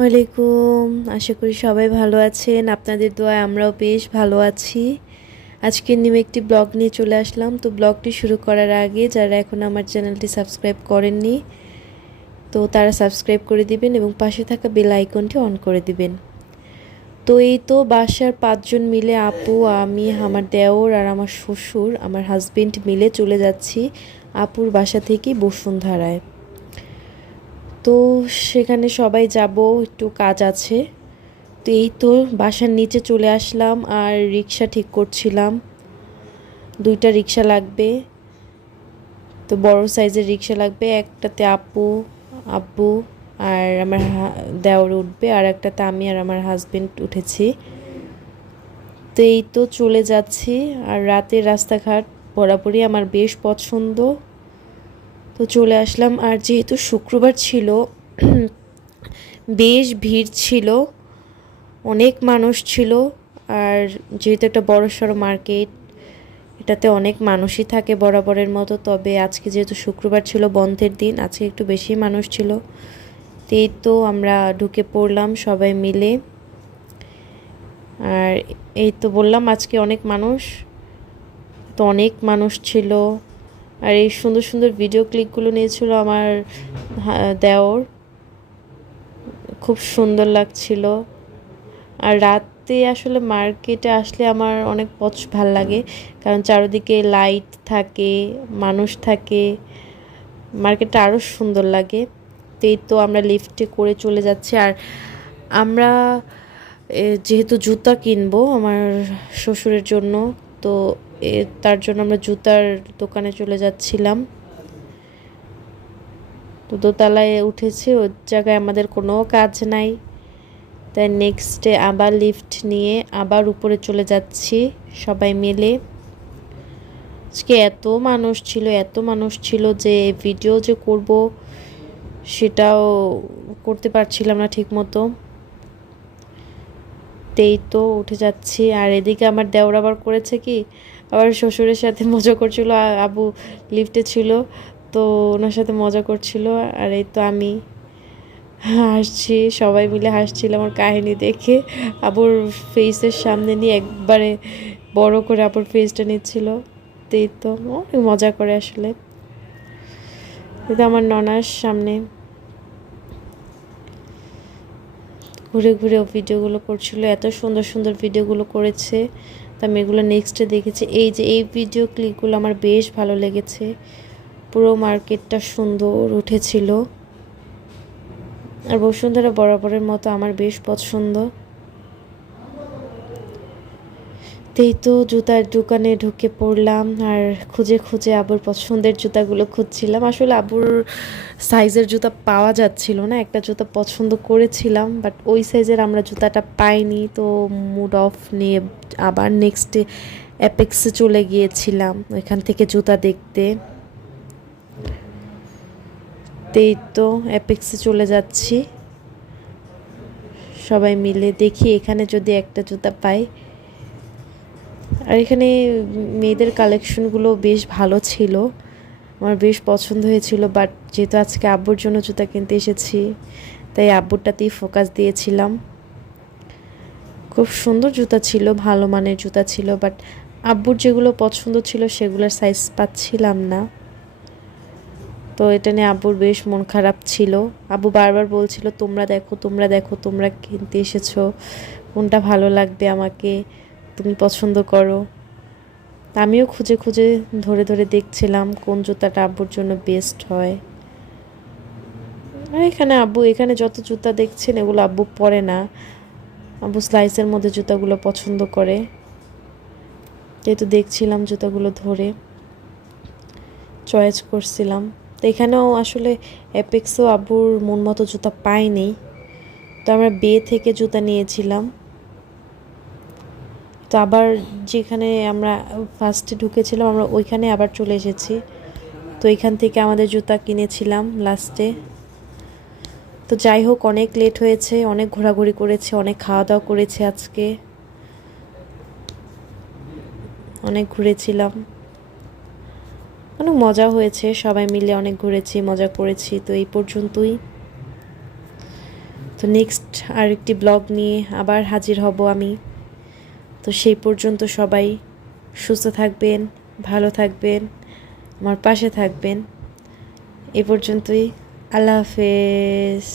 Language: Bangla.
ওয়ালাইকুম। আশা করি সবাই ভালো আছেন। আপনাদের দোয়ায় আমরাও বেশ ভালো আছি। আজকে নিউ একটি ব্লগ নিয়ে চলে আসলাম। তো ব্লগটি শুরু করার আগে যারা এখন আমার চ্যানেলটি সাবস্ক্রাইব করেননি তো তারা সাবস্ক্রাইব করে দিবেন এবং পাশে থাকা বেল আইকনটি অন করে দিবেন। তো এই তো বাসার 5 জন মিলে আপু, আমি, আমার দেওর আর আমার শ্বশুর, আমার হাজবেন্ড মিলে চলে যাচ্ছি আপুর বাসা থেকে বসুন্ধরায়। তো সেখানে সবাই যাব, একটু কাজ আছে। তো এই তো বাসার নিচে চলে আসলাম আর রিক্সা ঠিক করছিলাম। 2টা রিক্সা লাগবে, তো বড় সাইজের রিক্সা লাগবে। একটাতে আপু, আব্বু আর আমার দেওর উঠবে, আর একটাতে আমি আর আমার হাজবেন্ড উঠেছি। তো এই তো চলে যাচ্ছি। আর রাতের রাস্তাঘাট বরাবরই আমার বেশ পছন্দ। তো চলে আসলাম। আর যেহেতু শুক্রবার ছিল বেশ ভিড় ছিল, অনেক মানুষ ছিল। আর যেহেতু একটা বড়সড় মার্কেট, এটাতে অনেক মানুষই থাকে বরাবরের মতো। তবে আজকে যেহেতু শুক্রবার ছিল, বন্ধের দিন, আজকে একটু বেশি মানুষ ছিল। তো এই তো আমরা ঢুকে পড়লাম সবাই মিলে। আর এই তো বললাম আজকে অনেক মানুষ, তো অনেক মানুষ ছিল। আর এই সুন্দর সুন্দর ভিডিও ক্লিপগুলো নিয়েছিল আমার দেওর, খুব সুন্দর লাগছিল। আর রাতে আসলে মার্কেটে আসলে আমার অনেক ভাল লাগে, কারণ চারিদিকে লাইট থাকে, মানুষ থাকে, মার্কেটটা আরও সুন্দর লাগে। তো এই তো আমরা লিফটে করে চলে যাচ্ছি। আর আমরা যেহেতু জুতা কিনবো আমার শ্বশুরের জন্য, তো তার জন্য আমরা জুতার দোকানে চলে যাচ্ছিলাম। তো দোতলায় উঠেছি, ওই জায়গায় আমাদের কোনো কাজ নাই, তাই নেক্সটে আবার লিফট নিয়ে আবার উপরে চলে যাচ্ছি সবাই মিলে। আজকে এত মানুষ ছিল যে ভিডিও যে করব সেটাও করতে পারছিলাম না ঠিক মতো। তেই তো উঠে যাচ্ছি। আর এদিকে আমার দেওর আবার করেছে কি, আবার শ্বশুরের সাথে মজা করছিল। আবু লিফটে ছিল, তো ওনার সাথে মজা করছিল। আর এই তো আমি হাসছি, সবাই মিলে হাসছিলাম আমার কাহিনী দেখে। আবুর ফেসের সামনে নিয়ে একবারে বড় করে আবুর ফেসটা নিচ্ছিল। এই তো অনেক মজা করে আসলে। এটা আমার ননার সামনে ঘুরে ঘুরে ভিডিওগুলো করছিল, এত সুন্দর সুন্দর ভিডিওগুলো করেছে। তো আমি এগুলো নেক্সটে দেখেছি। এই যে এই ভিডিও ক্লিপগুলো আমার বেশ ভালো লেগেছে, পুরো মার্কেটটা সুন্দর উঠেছিল। আর বসুন্ধরা বরাবরের মতো আমার বেশ পছন্দ। এই তো জুতার দোকানে ঢুকে পড়লাম আর খুঁজে খুঁজে আবুর পছন্দের জুতাগুলো খুঁজছিলাম। আসলে আবুর সাইজের জুতা পাওয়া যাচ্ছিল না, একটা জুতা পছন্দ করেছিলাম বাট ওই সাইজের আমরা জুতাটা পাইনি। তো মুড অফ নিয়ে আবার নেক্সটে অ্যাপেক্সে চলে গিয়েছিলাম ওইখান থেকে জুতা দেখতে। এই তো অ্যাপেক্সে চলে যাচ্ছি সবাই মিলে, দেখি এখানে যদি একটা জুতা পাই। আর এখানে মেয়েদের কালেকশনগুলো বেশ ভালো ছিল, আমার বেশ পছন্দ হয়েছিল। বাট যেহেতু আজকে আব্বুর জন্য জুতা কিনতে এসেছি, তাই আব্বুরটাতেই ফোকাস দিয়েছিলাম। খুব সুন্দর জুতা ছিল, ভালো মানের জুতা ছিল, বাট আব্বুর যেগুলো পছন্দ ছিল সেগুলোর সাইজ পাচ্ছিলাম না। তো এটা নিয়ে আব্বুর বেশ মন খারাপ ছিল। আব্বু বারবার বলছিল তোমরা দেখো, তোমরা দেখো, তোমরা কিনতে এসেছো, কোনটা ভালো লাগবে আমাকে, তুমি পছন্দ করো। আমিও খুঁজে খুঁজে ধরে ধরে দেখছিলাম কোন জুতাটা আব্বুর জন্য বেস্ট হয়। আর এখানে যত জুতা দেখছেন এগুলো আব্বু পরে না, আব্বু স্লাইসের মধ্যে জুতাগুলো পছন্দ করে। যেহেতু দেখছিলাম জুতাগুলো ধরে চয়েস করছিলাম। তো এখানেও আসলে অ্যাপেক্সও আব্বুর মন মতো জুতা পাইনি, তো আমরা বে থেকে জুতা নিয়েছিলাম। তো আবার যেখানে আমরা ফার্স্টে ঢুকেছিলাম আমরা ওইখানে আবার চলে এসেছি। তো এখান থেকে আমাদের জুতা কিনেছিলাম লাস্টে। তো যাই হোক, অনেক লেট হয়েছে, অনেক ঘোরাঘুরি করেছে, অনেক খাওয়া দাওয়া করেছে, আজকে অনেক ঘুরেছিলাম, অনেক মজা হয়েছে, সবাই মিলে অনেক ঘুরেছি, মজা করেছি। তো এই পর্যন্তই। তো নেক্সট আরেকটি ব্লগ নিয়ে আবার হাজির হব আমি। তো সেই পর্যন্ত সবাই সুস্থ থাকবেন, ভালো থাকবেন, আমার পাশে থাকবেন। এ পর্যন্তই। আল্লাহ হাফেজ।